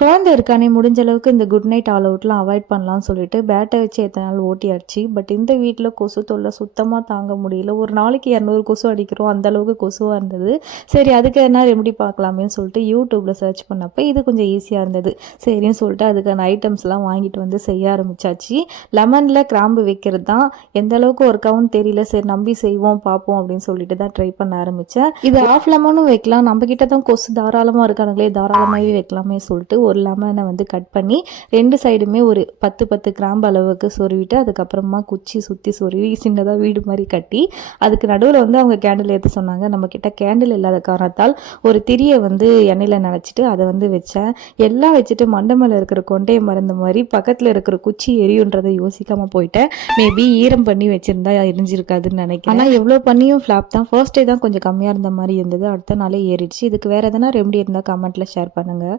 குழந்தை இருக்கானே முடிஞ்ச அளவுக்கு இந்த குட் நைட் ஆல் அவுட்லாம் அவாய்ட் பண்ணலாம்னு சொல்லிட்டு பேட்டை வச்சு எத்தனை நாள் ஓட்டியாச்சு. பட் இந்த வீட்டில் கொசு தொல்லை சுத்தமாக தாங்க முடியல. ஒரு நாளைக்கு 200 கொசு அடிக்கிறோம், அந்த அளவுக்கு கொசுவாக இருந்தது. சரி அதுக்கு என்ன ரெமெடி பார்க்கலாமேன்னு சொல்லிட்டு யூடியூப்பில் சர்ச் பண்ணப்போ இது கொஞ்சம் ஈஸியாக இருந்தது. சரின்னு சொல்லிட்டு அதுக்கான ஐட்டம்ஸ்லாம் வாங்கிட்டு வந்து செய்ய ஆரம்பிச்சாச்சு. லெமனில் கிராம்பு வைக்கிறது தான் எந்த அளவுக்கு ஒர்க்காகவும் தெரியல. சரி நம்பி செய்வோம் பார்ப்போம் அப்படின்னு சொல்லிட்டு தான் ட்ரை பண்ண ஆரம்பித்தேன். இது ஆஃப் லெமனும் வைக்கலாம், நம்ம கிட்ட தான் கொசு தாராளமாக இருக்கானுங்களே, தாராளமாகவே வைக்கலாமே சொல்லிட்டு ஒரு லெமனை வந்து கட் பண்ணி 2 சைடுமே ஒரு 10 கிராம்பு அளவுக்கு சொருவிட்டு அதுக்கப்புறமா குச்சி சுற்றி சொருவி சின்னதாக வீடு மாதிரி கட்டி அதுக்கு நடுவில் வந்து அவங்க கேண்டில் ஏற்ற சொன்னாங்க. நம்ம கிட்ட கேண்டில் இல்லாத காரணத்தால் ஒரு திரியை வந்து எண்ணெயில் நினச்சிட்டு அதை வந்து வச்சேன். எல்லாம் வச்சுட்டு மண்டை மேலே இருக்கிற கொண்டையை மறந்த மாதிரி பக்கத்தில் இருக்கிற குச்சி எரியுன்றதை யோசிக்காமல் போயிட்டேன். மேபி ஈரம் பண்ணி வச்சுருந்தா எரிஞ்சிருக்காதுன்னு நினைக்கிறேன். ஆனால் எவ்வளோ பண்ணியும் ஃப்ளாப் தான். ஃபர்ஸ்ட் டே தான் கொஞ்சம் கம்மியாக இருந்த மாதிரி இருந்தது, அடுத்த நாளே ஏறிடுச்சு. இதுக்கு வேறு எதனா ரெமெடி இருந்தால் கமெண்ட்டில் ஷேர் பண்ணுங்கள்.